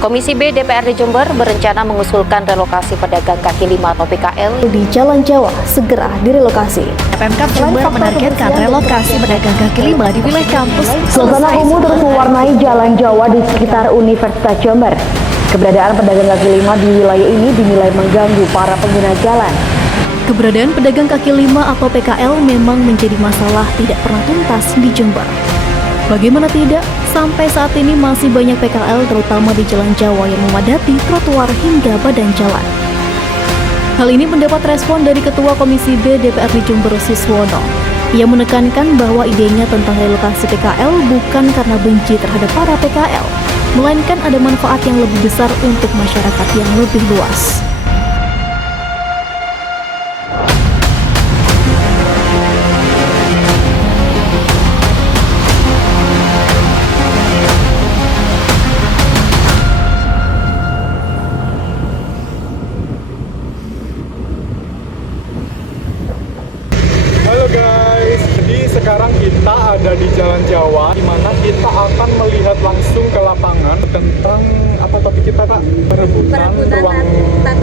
Komisi B DPRD Jember berencana mengusulkan relokasi pedagang kaki lima atau PKL di Jalan Jawa segera direlokasi. Pemkab Jember menargetkan relokasi pedagang kaki lima di wilayah kampus. Suasana umum terus mewarnai Jalan Jawa di sekitar Universitas Jember. Keberadaan pedagang kaki lima di wilayah ini dinilai mengganggu para pengguna jalan. Keberadaan pedagang kaki lima atau PKL memang menjadi masalah tidak pernah tuntas di Jember. Bagaimana tidak, sampai saat ini masih banyak PKL terutama di Jalan Jawa yang memadati trotoar hingga badan jalan. Hal ini mendapat respon dari Ketua Komisi B DPRD Jember Siswono. Ia menekankan bahwa idenya tentang relokasi PKL bukan karena benci terhadap para PKL, melainkan ada manfaat yang lebih besar untuk masyarakat yang lebih luas. Halo guys, jadi sekarang kita ada di Jalan Jawa, di mana kita akan melihat langsung ke lapangan tentang apa topik kita kak? Perebutan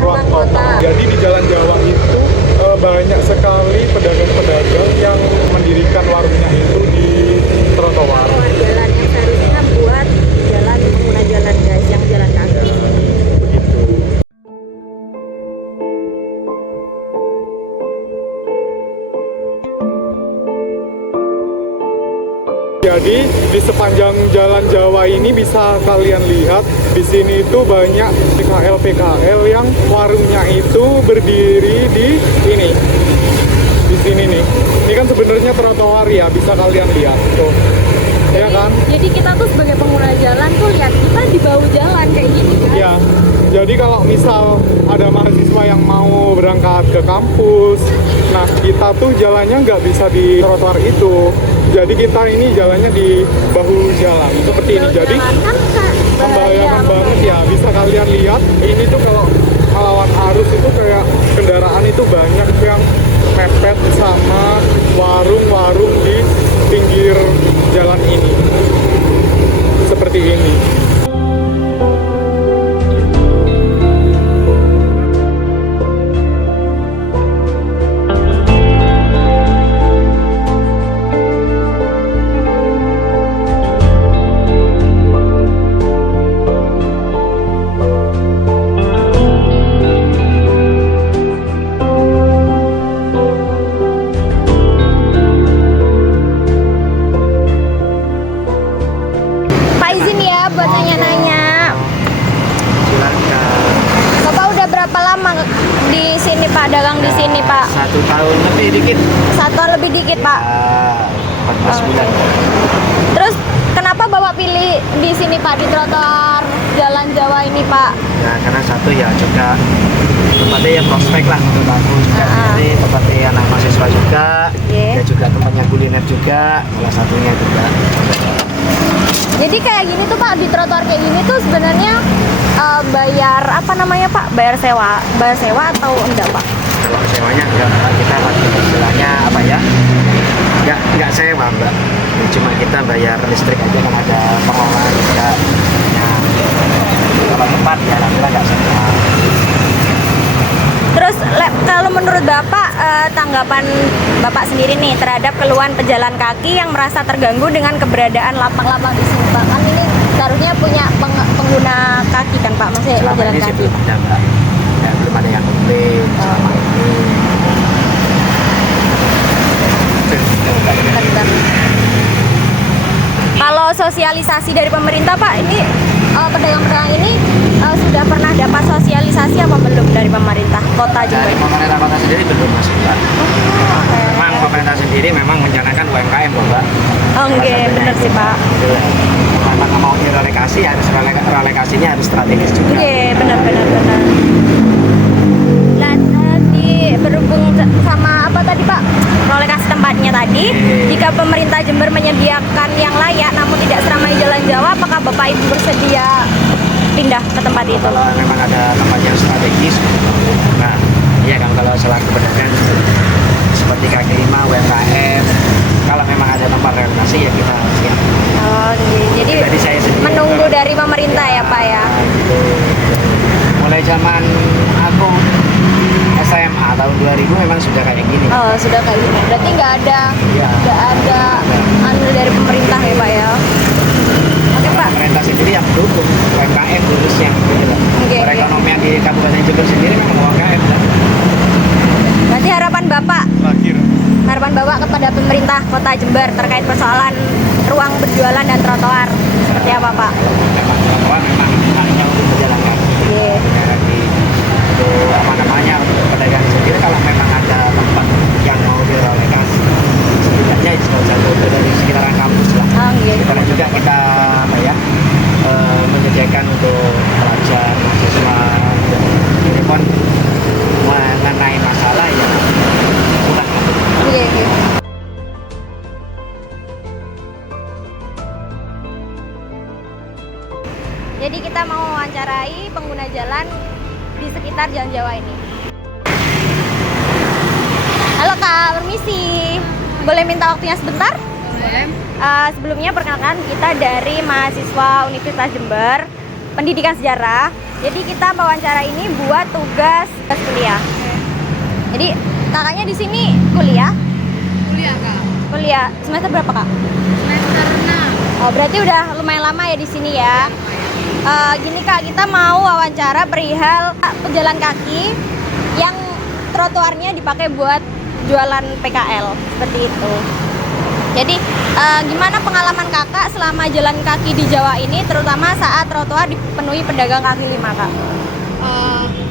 ruang kota. Jadi di Jalan Jawa itu banyak sekali pedagang-pedagang yang mendirikan warungnya itu di trotoar. Jalan yang seharusnya buat jalan pengguna jalan guys, yang jalan kaki. Jadi di sepanjang Jalan Jawa ini bisa kalian lihat di sini itu banyak PKL yang warungnya itu berdiri di ini. Di sini nih. Ini kan sebenarnya trotoar ya, bisa kalian lihat tuh. Ya kan? Jadi kita tuh sebagai pengguna jalan tuh lihat kita di bahu jalan kayak gini kan? Ya. Jadi kalau misal ada mahasiswa yang mau berangkat ke kampus, nah kita tuh jalannya nggak bisa di trotoar itu. Jadi kita ini jalannya di bahu jalan seperti ini. Jadi membahayakan banget ya. Bisa kalian lihat ini tuh kalau melawan arus itu kayak kendaraan itu banyak yang mepet sama warung-warung di pinggir jalan ini. Seperti ini. Buat nanya-nanya. Silakan. Bapak udah berapa lama di sini Pak, dagang di sini Pak? 1 tahun lebih dikit. 1 tahun lebih dikit Pak. 14 bulan. Terus kenapa Bapak pilih di sini Pak, di trotoar Jalan Jawa ini Pak? Ya karena satu ya juga tempatnya ya prospek lah untuk aku juga. Jadi tempatnya anak mahasiswa juga. Ya juga tempatnya kuliner juga. Salah satunya juga. Jadi kayak gini tuh Pak, di trotoar kayak gini tuh sebenarnya bayar apa namanya Pak? Bayar sewa atau enggak Pak? Kalau sewanya enggak, kita istilahnya apa ya? Enggak sewa Mbak. Cuma kita bayar listrik aja kan ada pengelolaan juga. Nah, kalau tempat ya kita enggak sewa. Terus kalau menurut Bapak, tanggapan Bapak sendiri nih terhadap keluhan pejalan kaki yang merasa terganggu dengan keberadaan lapak-lapak di sini Pak? Kan ini seharusnya punya pengguna kaki kan Pak, maksudnya Selama pejalan ini sih kaki. belum ada Mbak. Ya, belum ada yang komplain selama ini. Bentar. Kalau sosialisasi dari pemerintah Pak, ini pedagang-pedagang ini sudah pernah dapat sosialisasi apa belum dari pemerintah kota Dari Jember? pemerintah kota sendiri belum masuk Mbak. Memang pemerintah sendiri memang mencanangkan UMKM kok Mbak. Oh enggak, bener sih Pak. Memang mau direlokasi harus relokasinya harus strategis juga. Iya, benar. Nah, berhubung sama apa tadi Pak, relokasi tempatnya tadi, jika pemerintah Jember menyediakan yang layak namun tidak seramai Jalan Jawa, apakah Bapak Ibu bersedia pindah ke tempat itu? Kalau memang ada tempat yang strategis, nah iya kan kalau selaku pedagang seperti kaki lima, UMKM, kalau memang ada tempat relokasi ya kita siap. Oh, jadi Jadi saya sendiri menunggu dari pemerintah ya Pak ya. Iya. nggak ada anu dari pemerintah ya Pak ya. Oke Pak. Pemerintah sendiri yang mendukung UMKM khususnya. Gitu. Oke. Perekonomian di Kabupaten Jember sendiri memang UMKM. Berarti harapan Bapak kepada pemerintah Kota Jember terkait persoalan ruang berjualan dan trotoar seperti apa Pak? Memang haknya untuk berjalan kaki. Iya. Untuk apa namanya untuk pedagang sendiri kalau memang ada tempat yang mau direlokasi setidaknya jauh-jauh dari sekitaran kampus lah. Gitu. Karena juga kita apa ya menyediakan untuk pelajar mahasiswa ini pun mengenai masalah yang kurang. Iya. Jadi kita mau wawancarai pengguna jalan di sekitar Jalan Jawa ini. Halo Kak, permisi. Boleh minta waktunya sebentar? Boleh. Sebelumnya perkenalkan kita dari mahasiswa Universitas Jember, Pendidikan Sejarah. Jadi kita wawancara ini buat tugas kuliah. Jadi kakaknya di sini kuliah? Kuliah Kak. Kuliah semester berapa Kak? Semester 6. Oh berarti udah lumayan lama ya di sini ya. Gini Kak, kita mau wawancara perihal pejalan kaki yang trotoarnya dipakai buat jualan PKL seperti itu. Jadi gimana pengalaman kakak selama jalan kaki di Jawa ini, terutama saat trotoar dipenuhi pedagang kaki lima Kak?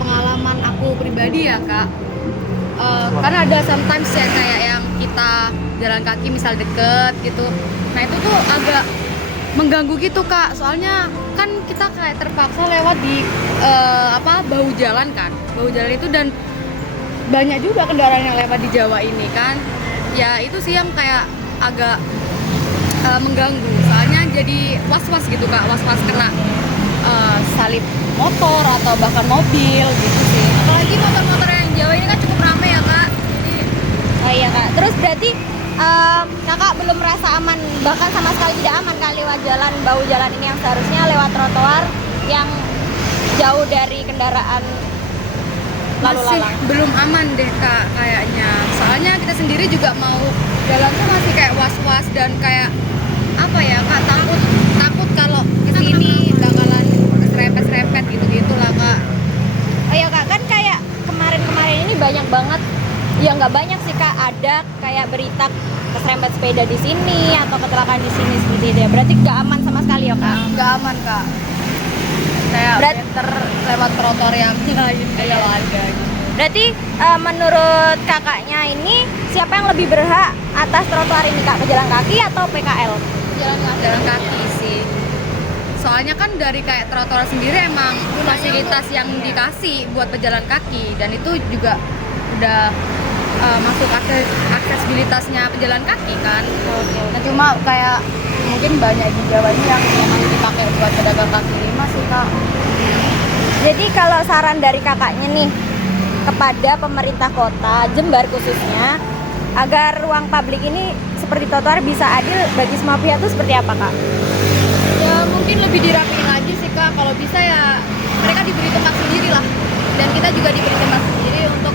Pengalaman aku pribadi ya Kak, kan ada sometimes ya kayak yang kita jalan kaki misal deket gitu, nah itu tuh agak mengganggu gitu Kak, soalnya kan kita kayak terpaksa lewat di bahu jalan kan, bahu jalan itu, dan banyak juga kendaraan yang lewat di Jawa ini kan, ya itu sih yang kayak agak mengganggu, soalnya jadi was-was gitu Kak, was-was kena salib motor atau bahkan mobil gitu sih. Apalagi motor-motor yang Jawa ini kan cukup ramai ya Kak. Jadi, Oh iya Kak, terus berarti kakak belum merasa aman, bahkan sama sekali tidak aman Kak lewat jalan, bahu jalan ini yang seharusnya lewat trotoar yang jauh dari kendaraan lalu masih lalang. belum aman deh Kak kayaknya. Soalnya kita sendiri juga mau jalan tuh masih kayak was-was dan kayak apa ya Kak, takut kalau kesini bakalan serempet-serempet gitu-gitu lah Kak. Oh iya Kak, kan kayak kemarin-kemarin ini banyak banget, ya nggak banyak sih Kak, ada kayak berita keserempet sepeda di sini atau kecelakaan di sini seperti itu ya. Berarti nggak aman sama sekali ya Kak? Nggak aman Kak. Kayak better lewat trotoar yang lain kayak warga gitu. Berarti menurut kakaknya ini siapa yang lebih berhak atas trotoar ini Kak, pejalan kaki atau PKL? Jalan kaki sih. Soalnya kan dari kayak trotoar sendiri emang fasilitas yang dikasih buat pejalan kaki, dan itu juga udah masuk aksesibilitasnya pejalan kaki kan. Nah, cuma kayak mungkin banyak di Jawa ini yang memang dipakai buat pedagang kaki lima sih Kak. Jadi kalau saran dari kakaknya nih kepada pemerintah kota Jember khususnya, agar ruang publik ini seperti trotoar bisa adil bagi semua pihak itu seperti apa Kak? Ya mungkin lebih dirapiin lagi sih Kak, kalau bisa ya mereka diberi tempat sendiri lah, dan kita juga diberi tempat sendiri untuk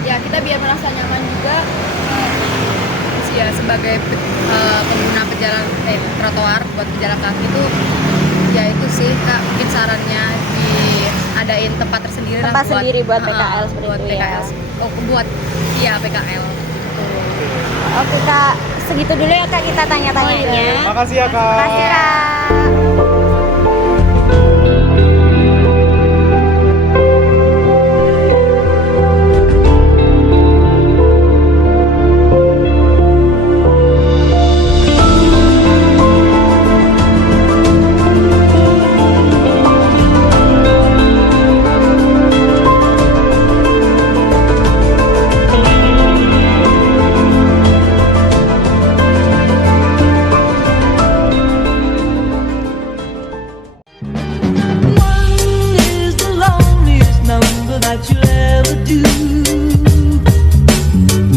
ya kita biar merasa nyaman juga ya sebagai pengguna trotoar buat pejalan kaki itu. Ya itu sih Kak, mungkin sarannya diadain tempat tersendiri Tempat lah sendiri buat PKL seperti buat itu ya. PKL. Buat iya PKL. Oke Kak, segitu dulu ya Kak kita tanya-tanyanya. Makasih ya Kak. Makasih Kak. That you'll ever do.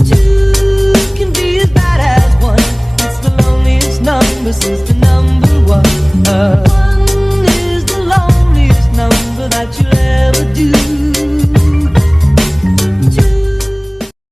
Two can be as bad as one. It's the loneliest number since the number one.